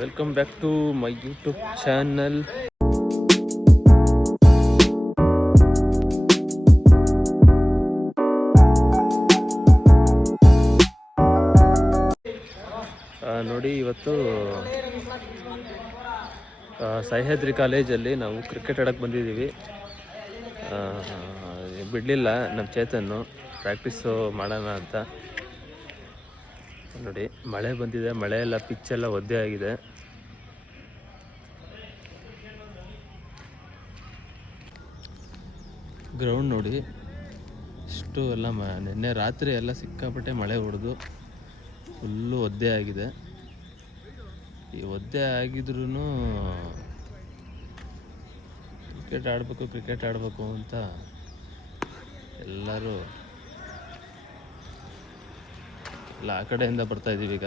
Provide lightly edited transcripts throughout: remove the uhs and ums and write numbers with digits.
Welcome back to my YouTube channel. ನೋಡಿ, ಇವತ್ತು ಸಹ್ಯಾದ್ರಿ ಕಾಲೇಜಲ್ಲಿ ನಾವು ಕ್ರಿಕೆಟ್ ಆಡೋಕ್ಕೆ ಬಂದಿದ್ದೀವಿ. ಬಿಡಲಿಲ್ಲ ನಮ್ಮ ಚೇತನ್ನು, ಪ್ರಾಕ್ಟೀಸು ಮಾಡೋಣ ಅಂತ. ನೋಡಿ, ಮಳೆ ಬಂದಿದೆ, ಮಳೆ ಎಲ್ಲ ಪಿಚ್ಚೆಲ್ಲ ಒದ್ದೆ ಆಗಿದೆ. ಗ್ರೌಂಡ್ ನೋಡಿ, ಇಷ್ಟು ಎಲ್ಲ ನಿನ್ನೆ ರಾತ್ರಿ ಎಲ್ಲ ಸಿಕ್ಕಾಪಟ್ಟೆ ಮಳೆ ಹೊಡೆದು ಫುಲ್ಲು ಒದ್ದೆ ಆಗಿದೆ. ಈ ಒದ್ದೆ ಆಗಿದ್ರೂ ಕ್ರಿಕೆಟ್ ಆಡಬೇಕು ಅಂತ ಎಲ್ಲರೂ ಎಲ್ಲ ಆ ಕಡೆಯಿಂದ ಬರ್ತಾ ಇದ್ದೀವಿ. ಈಗ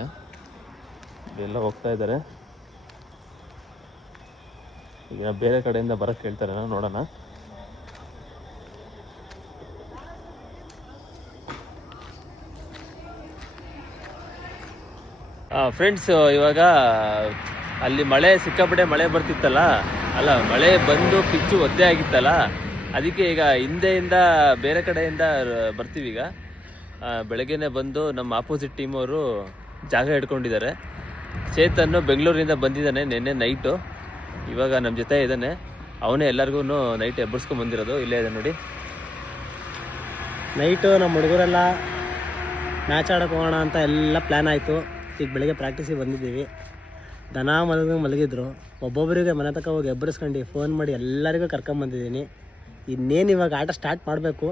ಎಲ್ಲ ಹೋಗ್ತಾ ಇದ್ದಾರೆ. ಈಗ ಬೇರೆ ಕಡೆಯಿಂದ ಬರೋಕ್ಕೆ ಹೇಳ್ತಾರೆ, ನೋಡೋಣ. ಫ್ರೆಂಡ್ಸ್, ಇವಾಗ ಅಲ್ಲಿ ಸಿಕ್ಕಾಪಟ್ಟೆ ಮಳೆ ಬರ್ತಿತ್ತಲ್ಲ, ಮಳೆ ಬಂದು ಪಿಚ್ಚು ಒದ್ದೆ ಆಗಿತ್ತಲ್ಲ, ಅದಕ್ಕೆ ಈಗ ಹಿಂದೆಯಿಂದ ಬೇರೆ ಕಡೆಯಿಂದ ಬರ್ತೀವಿ. ಈಗ ಬೆಳಗ್ಗೆನೆ ಬಂದು ನಮ್ಮ ಆಪೋಸಿಟ್ ಟೀಮವರು ಜಾಗ ಹಿಡ್ಕೊಂಡಿದ್ದಾರೆ. ಚೇತನ್ನು ಬೆಂಗಳೂರಿಂದ ಬಂದಿದ್ದಾನೆ ನಿನ್ನೆ ನೈಟು. ಇವಾಗ ನಮ್ಮ ಜೊತೆ ಇದ್ದಾನೆ. ಅವನೇ ಎಲ್ಲರಿಗೂ ನೈಟ್ ಎಬ್ಬರಿಸ್ಕೊಂಡು ಬಂದಿರೋದು. ಇಲ್ಲೇ ಇದೆ ನೋಡಿ. ನೈಟು ನಮ್ಮ ಹುಡುಗರೆಲ್ಲ ಮ್ಯಾಚ್ ಆಡೋಕೆ ಹೋಗೋಣ ಅಂತ ಎಲ್ಲ ಪ್ಲ್ಯಾನ್ ಆಯಿತು. ಈಗ ಬೆಳಗ್ಗೆ ಪ್ರಾಕ್ಟೀಸಿಗೆ ಬಂದಿದ್ದೀವಿ. ದನ ಮಲಗಿದ್ರು. ಒಬ್ಬೊಬ್ಬರಿಗೆ ಮನೆ ತನಕ ಹೋಗಿ ಎಬ್ಬರಿಸ್ಕೊಂಡು ಫೋನ್ ಮಾಡಿ ಎಲ್ಲರಿಗೂ ಕರ್ಕೊಂಬಂದಿದ್ದೀನಿ. ಇನ್ನೇನು ಇವಾಗ ಆಟ ಸ್ಟಾರ್ಟ್ ಮಾಡಬೇಕು.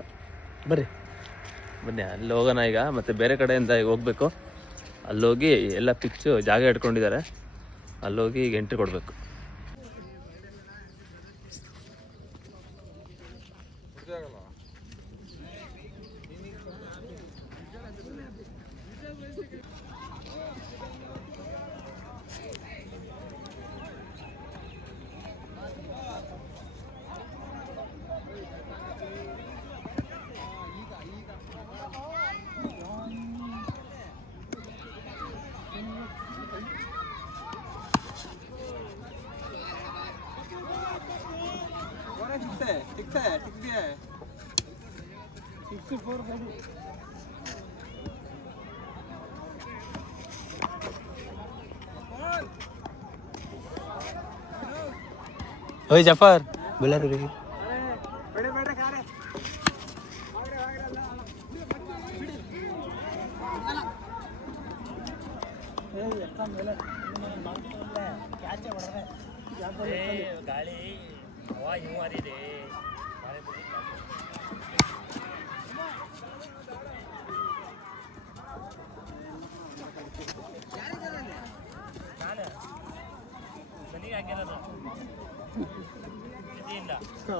ಬನ್ನಿ ಅಲ್ಲಿ ಹೋಗೋಣ ಈಗ. ಮತ್ತು ಬೇರೆ ಕಡೆಯಿಂದ ಈಗ ಹೋಗಬೇಕು. ಅಲ್ಲೋಗಿ ಎಲ್ಲ ಪಿಚ್ಚು ಜಾಗ ಇಟ್ಕೊಂಡಿದ್ದಾರೆ. ಅಲ್ಲೋಗಿ ಈಗ ಎಂಟ್ರಿ ಕೊಡಬೇಕು. ಓಯ್ ಜಫರ್ ಬಳ್ಳಾರಿ ಗಾಳಿ ಮಾರಿದೆ.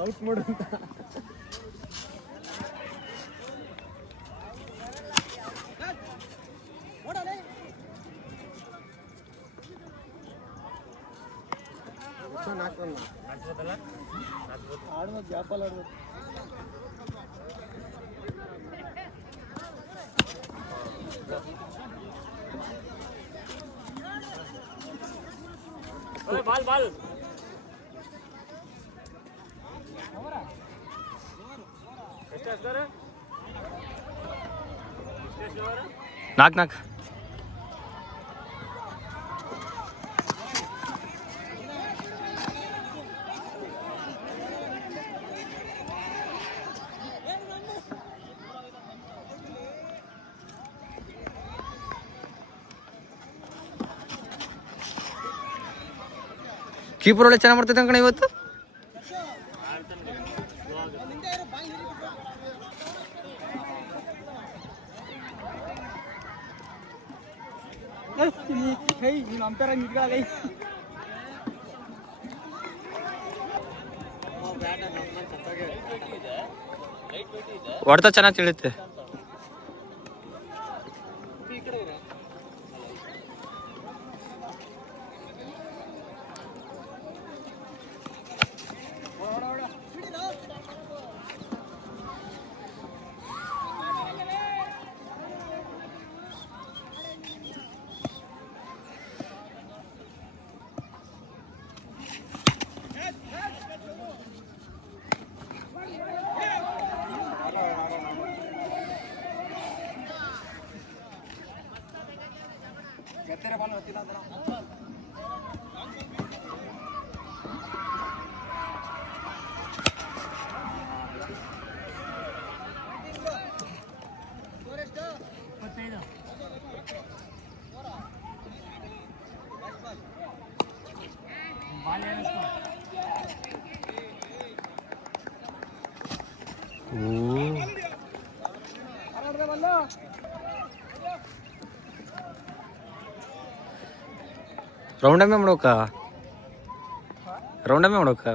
ಔಟ್ ಮಾಡು ಅಂತ. ಆಡ್ಬೋದು, ಗ್ಯಾಪಲ್ಲಿ ಆಡ್ಬೋದು. ಬಾಲ್ ನಾಲ್ಕು ಕೀಪರ್ ಒಳ್ಳೆ ಚೆನ್ನಾಗಿ ಮಾಡ್ತೈತೆ ಕಣ ಇವತ್ತು. ಹೊಡ್ತಾ ಚೆನ್ನಾಗಿ ತಿಳಿಯುತ್ತೆ. ರೌಂಡಮ್ಮೆ ಮಾಡೋಕ ರೌಂಡಮ್ಮೆ ಮಾಡೋಕ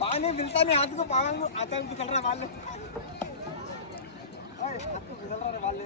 पानी मिलता नहीं हाथ को पावन आता है चल रहा बाल हाथ को फिसल रहा बाल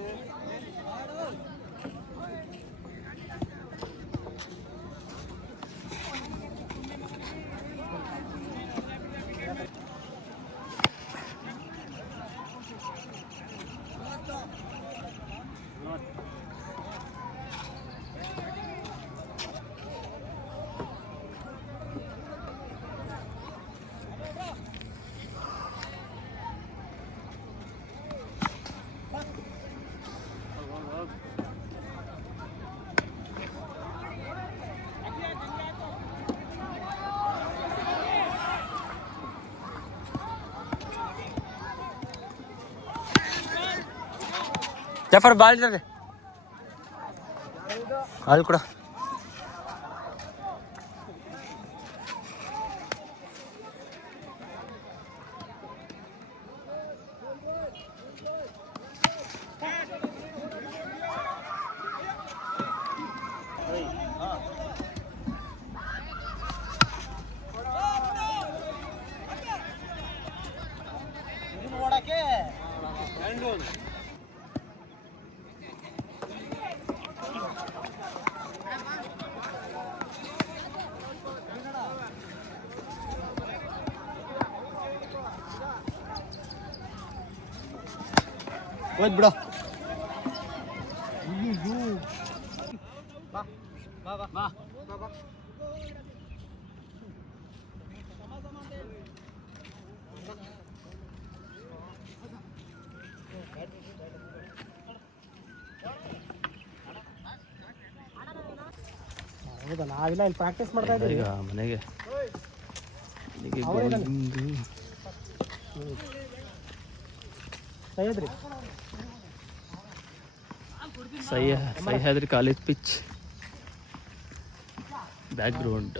ಜಾಫರ್ ಬಾಲ್ ಇದ್ದಾರೆ ಹಾಲು ಕೂಡ ಹೋಯ್ತು ಬಿಡು ಹೌದಾ ನಾವಿಲ್ಲ ಇಲ್ಲಿ ಪ್ರಾಕ್ಟೀಸ್ ಮಾಡ್ತಾ ಇದ್ದೀವಿ ಈಗ ಮನೆಗೆ Sahyadri Sahyadri college pitch background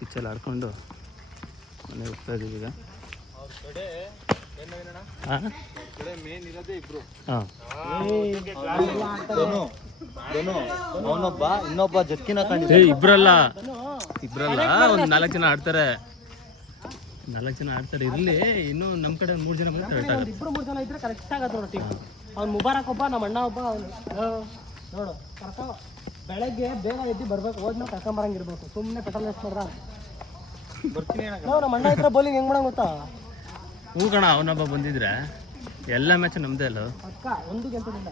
ಪಿಚ್ಚಲ್ಲಿ ಆಡ್ಕೊಂಡು ಮನೆಗೆ ಹೋಗ್ತಾ ಇದ್ದೀವಿ ಈಗ ಹಾಂ ಅವನೊಬ್ಬ ಇನ್ನೊಬ್ಬ ಜಕ್ಕಿನ ಇಬ್ರಲ್ಲ ಒಂದು 4 ಜನ ಆಡ್ತಾರೆ ಇರ್ಲಿ ಇನ್ನು ನಮ್ಮ ಕಡೆ 3 ಜನ ಬಂದ್ರೆ ಕರೆಕ್ಟ್ ಆಗುತ್ತೆ. ಇಬ್ರು 3 ಜನ ಇದ್ರೆ ಕರೆಕ್ಟ್ ಆಗತ್ತೆ ನೋಡಿ ಟೀಮ್. ಅವ್ನು ಮುಬಾರಕ್ ಒಬ್ಬ, ನಮ್ಮ ಅಣ್ಣ ಒಬ್ಬ. ನೋಡು ಬೆಳಗ್ಗೆ ಬೇಗ ಎದ್ದು ಬರ್ಬೇಕು, ಹೋದ್ಮೇಲೆ ಕರ್ಕೊಂಬರಂಗಿರ್ಬೇಕು. ಸುಮ್ಮನೆ ಪೆಟ್ರೋಲ್ ವೇಸ್ಟ್ ಮಾಡ್ದ ಬರ್ತೀನಿ. ನಮ್ಮ ಅಣ್ಣ ಹತ್ರ ಬೌಲಿಂಗ್ ಹೆಂಗ್ ಮಾಡೋಣ ಗೊತ್ತಾ? ಹೂ ಕಣ, ಅವನೊಬ್ಬ ಬಂದಿದ್ರೆ ಎಲ್ಲ ಮ್ಯಾಚ್ ನಮ್ದೇ ಅಲ್ಲ ಅಕ್ಕ ಒಂದು ಗೆಲ್ತದಿಲ್ಲ.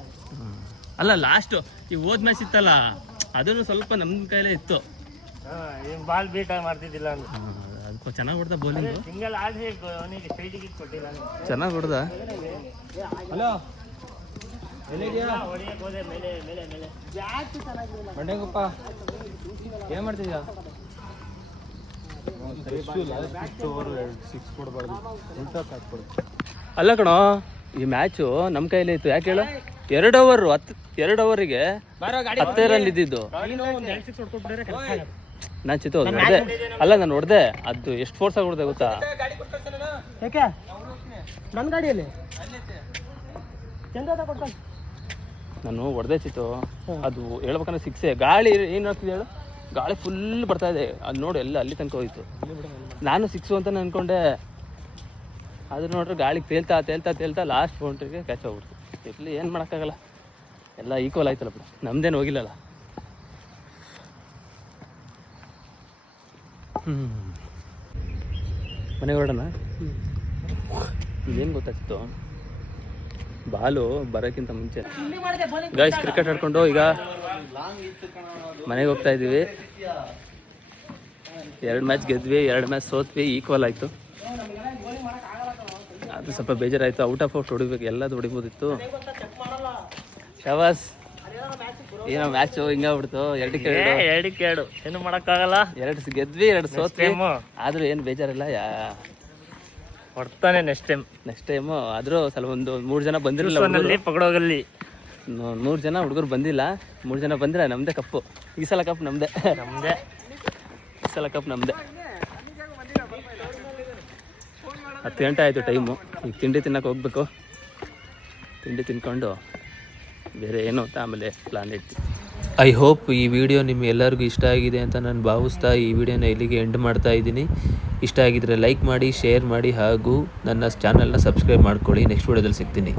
ಅಲ್ಲ ಲಾಸ್ಟ್ ಈ ಹೋದ್ ಮ್ಯಾಚ್ ಇತ್ತಲ್ಲ, ಅದನ್ನು ಸ್ವಲ್ಪ ನಮ್ಮ ಕೈಲೇ ಇತ್ತು. ಬಾಲ್ ಬೀಟ್ ಮಾಡ್ತಿದ್ದಿಲ್ಲ ಅದು ಚೆನ್ನಾಗಿ ಹೊಡ್ದ ಬೌಲಿಂಗು, ಸಿಂಗಲ್ ಆದ್ರೆ ಅವನಿಗೆ ಸ್ಟ್ರೈಟಿಗೆ ಕೊಟ್ಟಿಲ್ಲ ಚೆನ್ನಾಗಿ ಹೊಡ್ದ. ಹಲೋ ಹೊಡೆಯಕ್ಕೆ ಹೋದೆ ಮೇಲೆ ಮೇಲೆ ಮೇಲೆ ಬಂಡೆಗುಪ್ಪ ಏನು ಮಾಡ್ತಿದ್ಯಾ? ಅಲ್ಲ ಕಣೋ, ಈ ಮ್ಯಾಚು ನಮ್ಮ ಕೈಲೇ ಇತ್ತು. ಯಾಕೆ ಹೇಳು, 2 ಓವರ್ 2 ಓವರಿಗೆ 10 ರನ್ ಇದ್ದಿದ್ದು. ನಾನು ಚಿತ್ತು ಹೊಡೆದೆ ಅಲ್ಲ, ನಾನು ಹೊಡೆದೆ. ಅದು ಎಷ್ಟು ಫೋರ್ಸ್ ಆಗಿ ಹೊಡೆದೆ ಗೊತ್ತಾ? ಯಾಕೆ ನನ್ನ ಗಾಡಿಯಲ್ಲಿ ಚಂದ ಕೊಡ್ತಾನೆ. ನಾನು ಹೊಡೆದೆ ಚಿತ್ತು. ಅದು ಹೇಳ್ಬೇಕಂದ್ರೆ 6. ಗಾಳಿ ಏನು ಆಗ್ತಿದೆ ಹೇಳು, ಗಾಳಿ ಫುಲ್ ಬರ್ತಾ ಇದೆ. ಅದು ನೋಡಿ ಎಲ್ಲ ಅಲ್ಲಿ ತನಕ ಹೋಯ್ತು. ನಾನು 6 ಅಂತ ಅನ್ಕೊಂಡೆ. ಅದು ನೋಡ್ರೆ ಗಾಳಿಗೆ ತೇಲ್ತಾ ತೇಲ್ತಾ ತೇಲ್ತಾ ಲಾಸ್ಟ್ ಬೌಂಡ್ರಿಗೆ ಕ್ಯಾಚ್ ಹೋಗ್ಬಿಡ್ತು. ಇರ್ಲಿ, ಏನು ಮಾಡೋಕ್ಕಾಗಲ್ಲ, ಎಲ್ಲ ಈಕ್ವಲ್ ಆಯ್ತಲ್ಲ ಬಿಡು, ನಮ್ದೇನು ಹೋಗಿಲ್ಲಲ್ಲ. ಮನೆಗೆ ಹೊರಡೋಣ. ಇದೇನು ಗೊತ್ತಾಗ್ತಿತ್ತು, ಬಾಲು ಬರೋಕ್ಕಿಂತ ಮುಂಚೆ ಗೈಸ್ ಕ್ರಿಕೆಟ್ ಆಡ್ಕೊಂಡು ಈಗ ಮನೆಗೆ ಹೋಗ್ತಾ ಇದ್ದೀವಿ. 2 ಮ್ಯಾಚ್ ಗೆದ್ವಿ, 2 ಮ್ಯಾಚ್ ಸೋತ್ವಿ, ಈಕ್ವಲ್ ಆಯಿತು. ಅದು ಸ್ವಲ್ಪ ಬೇಜಾರಾಯಿತು. ಔಟ್ ಆಫ್ ಹೊಡಿಬೇಕು, ಎಲ್ಲದು ಹೊಡಿಬೋದಿತ್ತು. ಶವಾಸ್, ಏನೋ ಮ್ಯಾಚು ಹಿಂಗಾಗ್ಬಿಡ್ತು. 2-2 ಏನು ಮಾಡೋಕ್ಕಾಗಲ್ಲ. 2 ಗೆದ್ವಿ, 2 ಸೋತ್ವಿ. ಆದರೂ ಏನು ಬೇಜಾರಿಲ್ಲ. ಹೊಡ್ತಾನೆ ನೆಕ್ಸ್ಟ್ ಟೈಮು. ಆದರೂ ಸ್ವಲ್ಪ ಒಂದು 3 ಜನ ಬಂದಿರಲಿಲ್ಲ. ಪಕಡೋಗಲ್ಲಿ 3 ಜನ ಹುಡುಗರು ಬಂದಿಲ್ಲ. 3 ಜನ ಬಂದರೆ ನಮ್ಮದೇ ಕಪ್ಪು. ಈ ಸಲ ಕಪ್ ನಮ್ಮದೇ. ಈ ಸಲ ಕಪ್ ನಮ್ಮದೇ. 10 ಗಂಟೆ ಆಯಿತು ಟೈಮು. ಈಗ ತಿಂಡಿ ತಿನ್ನಕ್ಕೆ ಹೋಗ್ಬೇಕು. ತಿಂಡಿ ತಿನ್ಕೊಂಡು ಬೇರೆ ಏನು ಅಂತ ಆಮೇಲೆ ಪ್ಲಾನ್ ಇಡ್ತೀವಿ. ಐ ಹೋಪ್ ಈ ವಿಡಿಯೋ ನಿಮ್ಗೆಲ್ಲರಿಗೂ ಇಷ್ಟ ಆಗಿದೆ ಅಂತ ನಾನು ಭಾವಿಸ್ತಾ ಈ ವಿಡಿಯೋನ ಇಲ್ಲಿಗೆ ಎಂಡ್ ಮಾಡ್ತಾ ಇದ್ದೀನಿ. ಇಷ್ಟ ಆಗಿದ್ರೆ ಲೈಕ್ ಮಾಡಿ, ಶೇರ್ ಮಾಡಿ ಹಾಗೂ ನನ್ನ ಚಾನಲ್ನ ಸಬ್ಸ್ಕ್ರೈಬ್ ಮಾಡ್ಕೊಳ್ಳಿ. ನೆಕ್ಸ್ಟ್ ವಿಡಿಯೋದಲ್ಲಿ ಸಿಗ್ತೀನಿ.